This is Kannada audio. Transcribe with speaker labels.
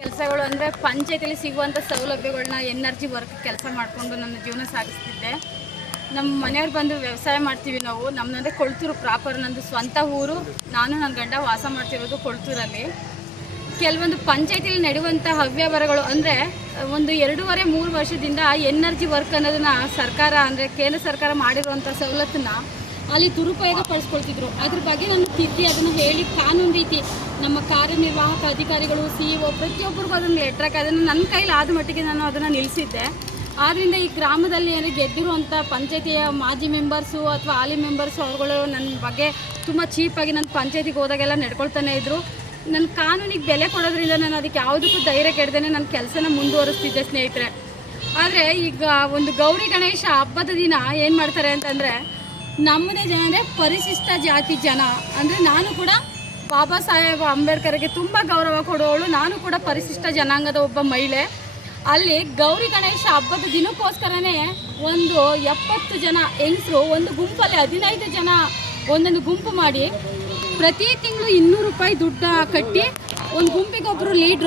Speaker 1: ಕೆಲಸಗಳು ಅಂದರೆ ಪಂಚಾಯತಿಲಿ ಸಿಗುವಂಥ ಸೌಲಭ್ಯಗಳನ್ನ ಎನರ್ಜಿ ವರ್ಕ್ ಕೆಲಸ ಮಾಡಿಕೊಂಡು ನನ್ನ ಜೀವನ ಸಾಗಿಸ್ತಿದ್ದೆ. ನಮ್ಮ ಮನೆಯವ್ರು ಬಂದು ವ್ಯವಸಾಯ ಮಾಡ್ತೀವಿ ನಾವು. ನಮ್ಮನ್ನೇ ಕೊಳ್ತೂರು ಪ್ರಾಪರ್ ನಂದು ಸ್ವಂತ ಊರು. ನಾನು, ನನ್ನ ಗಂಡ ವಾಸ ಮಾಡ್ತಿರೋದು ಕೊಳ್ತೂರಲ್ಲಿ. ಕೆಲವೊಂದು ಪಂಚಾಯತಿಲಿ ನಡೆಯುವಂಥ ಹವ್ಯವರಗಳು ಅಂದರೆ ಒಂದು ಎರಡೂವರೆ, ಮೂರು ವರ್ಷದಿಂದ ಎನರ್ಜಿ ವರ್ಕ್ ಅನ್ನೋದನ್ನ ಸರ್ಕಾರ ಅಂದರೆ ಕೇಂದ್ರ ಸರ್ಕಾರ ಮಾಡಿರುವಂಥ ಸವಲತ್ತನ್ನ ಅಲ್ಲಿ ದುರುಪಯೋಗ ಪಡಿಸ್ಕೊಳ್ತಿದ್ರು. ಅದ್ರ ಬಗ್ಗೆ ನಾನು ತಿದ್ದಿ ಅದನ್ನು ಹೇಳಿ ಕಾನೂನು ರೀತಿ ನಮ್ಮ ಕಾರ್ಯನಿರ್ವಾಹಕ ಅಧಿಕಾರಿಗಳು ಸಿ ಇ ಪ್ರತಿಯೊಬ್ಬರಿಗೂ ಅದನ್ನು ಲೆಟ್ರಾಕ್ ಅದನ್ನು ನನ್ನ ಕೈಲಿ ಆದ ಮಟ್ಟಿಗೆ ನಾನು ಅದನ್ನು ನಿಲ್ಲಿಸಿದ್ದೆ. ಆದ್ದರಿಂದ ಈ ಗ್ರಾಮದಲ್ಲಿ ಏನು ಗೆದ್ದಿರುವಂಥ ಪಂಚಾಯತಿಯ ಮಾಜಿ ಮೆಂಬರ್ಸು ಅಥವಾ ಹಾಲಿ ಮೆಂಬರ್ಸು ಅವರುಗಳು ನನ್ನ ಬಗ್ಗೆ ತುಂಬ ಚೀಪಾಗಿ ನನ್ನ ಪಂಚಾಯತಿಗೆ ಹೋದಾಗೆಲ್ಲ ನಡ್ಕೊಳ್ತಾನೆ ಇದ್ದರು ನನ್ನ ಕಾನೂನಿಗೆ ಬೆಲೆ ಕೊಡೋದ್ರಿಂದ ನಾನು ಅದಕ್ಕೆ ಯಾವುದಕ್ಕೂ ಧೈರ್ಯ ಕೆಡ್ದೇನೆ ನನ್ನ ಕೆಲಸನ ಮುಂದುವರಿಸ್ತಿದ್ದೆ ಸ್ನೇಹಿತರೆ. ಆದರೆ ಈಗ ಒಂದು ಗೌರಿ ಗಣೇಶ ಹಬ್ಬದ ದಿನ ಏನು ಮಾಡ್ತಾರೆ ಅಂತಂದರೆ, ನಮ್ಮದೇ ಜನ ಅಂದರೆ ಪರಿಶಿಷ್ಟ ಜಾತಿ ಜನ. ಅಂದರೆ ನಾನು ಕೂಡ ಬಾಬಾ ಸಾಹೇಬ್ ಅಂಬೇಡ್ಕರ್ಗೆ ತುಂಬ ಗೌರವ ಕೊಡುವವಳು. ನಾನು ಕೂಡ ಪರಿಶಿಷ್ಟ ಜನಾಂಗದ ಒಬ್ಬ ಮಹಿಳೆ. ಅಲ್ಲಿ ಗೌರಿ ಗಣೇಶ ಹಬ್ಬದ ದಿನಕ್ಕೋಸ್ಕರನೇ ಒಂದು ಎಪ್ಪತ್ತು ಜನ ಹೆಂಗಸರು, ಒಂದು ಗುಂಪಲ್ಲಿ ಹದಿನೈದು ಜನ ಒಂದೊಂದು ಗುಂಪು ಮಾಡಿ ಪ್ರತಿ ತಿಂಗಳು ಇನ್ನೂರು ರೂಪಾಯಿ ದುಡ್ಡು ಕಟ್ಟಿ ಒಂದು ಗುಂಪಿಗೆ ಒಬ್ಬರು ಲೀಡ್ರು